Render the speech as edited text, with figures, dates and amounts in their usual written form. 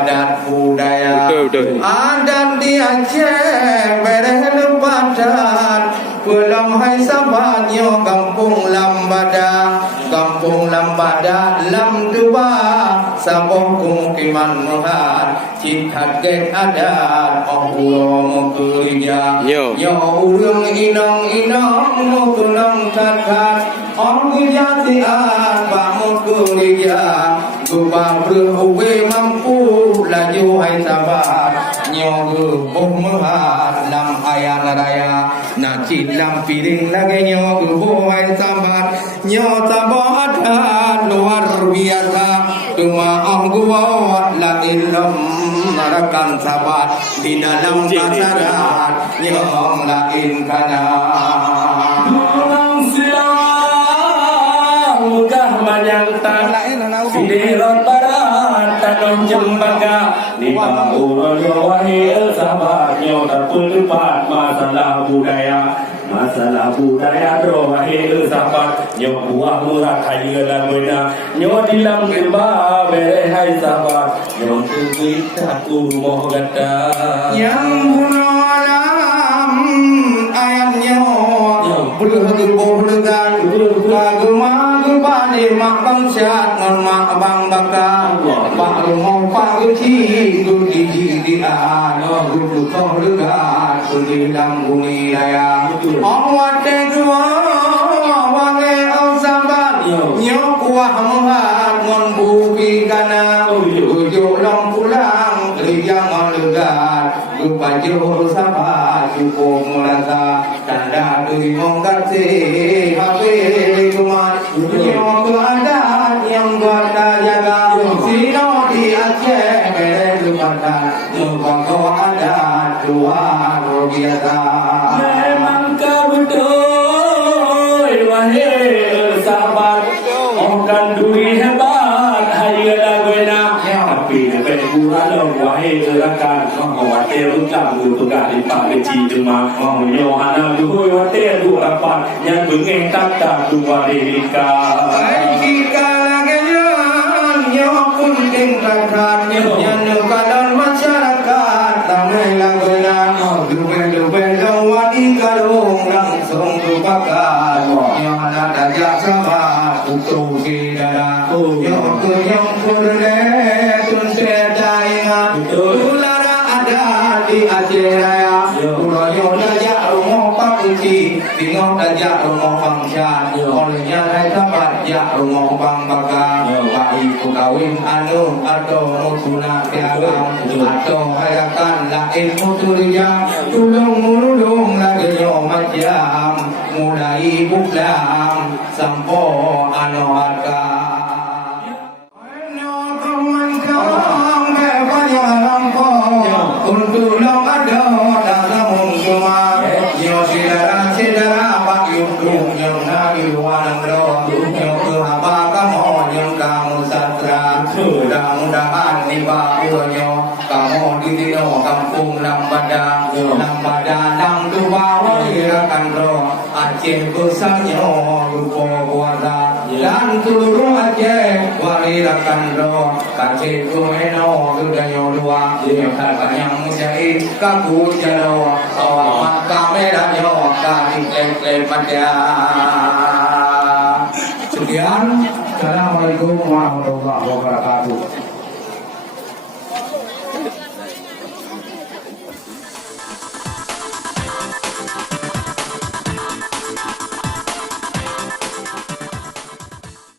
adat budaya. Adat dia berelu padat, pulang hai sabanyo kampung lambada, kampung lambada lam dua, sabong kumukiman muhat, cikat get adat, orang kerja, yo urang inong mukunong takat, orang kerja tiat, bangun kerja. Gua berhuwe mampu laju hai sabar nyogu bohmehat lam ayat raya nacit lam piring lagi nyogu hai sabar nyo sabar adat luar biasa cuma gua la ilm marakan sabar di dalam masyarakat nyong la inkana mudah menyangta Sidiran barat tanam jembaga lima urang wahil sahabatnya dapur tempat masalah budaya doa wahil sahabat nyo buah murah kaya dan benda nyo dilam gemba bere hai sahabat nyo tuwit aku moh gata yang bunuh alam ayamnya berlegan lagu bani mak bangsat ngon mak bang baka pak rumong pak uci gudi dia gudu kau lega gudi lam bumi raya awat dua wange au sambat nyok kuah muhat ngon buki kana ujuk long pulang yang lega lupa jauh sabar cukup merasa tanda duri mongkasi hape kumat nyok ada yang gada jaga sino di Aceh bere lupakan nyok ada dua biasa memang kau betul wahai sahabat orang duri hebat hai guna tapi lebih kurang wahai gerakan watir ucap du pegang di pak kecil cuma nyo anak du watir du rapat yang bengeng tata du wadirika jika lagi nyo pun tinggalkan yang nukalan masyarakat tamai laguna duben wadika dong langsung du bakal nyo anak dajak sama utuh di dada nyo kurde tunte daingat ulara ada di Aceh Raya uroyo dajak rumah pak uci tinggal dajak rumah bangsa olehnya hai sahabat jak rumah bang baka baik kawin anu atau mutuna tiagam atau hayakan lain mutulia tulung murulung lagi nyo macam mulai buklang sampo anu harga untuk long ada dalam cuma yo sidara pak yukung yang nagi wanang ro yo ke apa kamu yang kamu satra mudah-mudahan di bahunya kamu di dino kampung lambada dang tua wirakan ro Aceh besarnya rupo kuasa dan seluruh Aceh wirakan ro Aceh kumeno sudayo dua nyokal yang musyaid kaku jalo amat kameranya kami klaim-klaim aja